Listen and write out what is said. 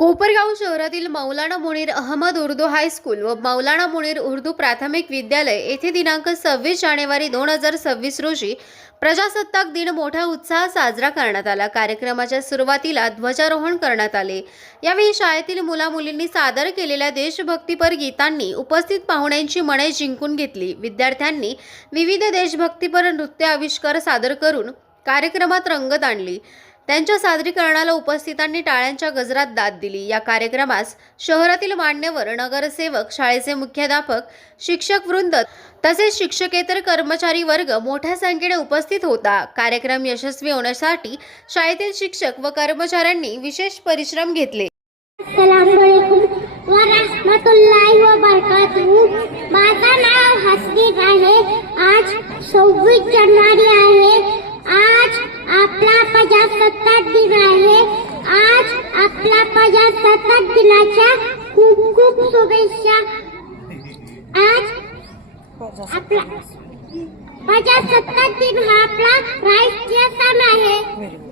कोपरगाव शहरातील मौलाना मुनीर अहमद उर्दू हायस्कूल व मौलाना मुनीर उर्दू प्राथमिक विद्यालय येथे दिनांक 26 जानेवारी 2026 रोजी प्रजासत्ताक दिन मोठ्या उत्साहात साजरा करण्यात आला। कार्यक्रमाच्या सुरुवातीला ध्वजारोहण करण्यात आले। यावेळी शाळेतील मुला-मुलींनी सादर केलेल्या देशभक्तीपर गीतांनी उपस्थित पाहुण्यांची मने जिंकून घेतली। विद्यार्थ्यांनी विविध देशभक्तीपर नृत्य आविष्कार सादर करून कार्यक्रमात रंगत आणली। त्यांच्या सादरीकरणाला उपस्थितांनी टाळ्यांच्या गजरात दाद दिली। या कार्यक्रमास शहरातील मान्यवर, नगरसेवक, शाळेचे मुख्याध्यापक, शिक्षक वृंद तसेच शिक्षकेतर कर्मचारी वर्ग मोठ्या संख्येने उपस्थित होता। कार्यक्रम यशस्वी होण्यासाठी शाळेतील शिक्षक व कर्मचाऱ्यांनी विशेष परिश्रम घेतले। अस्सलामुअलैकुम व रहमतुल्लाहि व बरकातुहू। माझं नाव हसनीन आहे। आज 26 जानेवारी आहे। आज आपला प्रजासत्ताक दिन आहे। आज आपला प्रजासत्ताक दिनाच्या खूप खूप शुभेच्छा। आज आपला प्रजासत्ताक दिन हा आपला राष्ट्रीय सण आहे।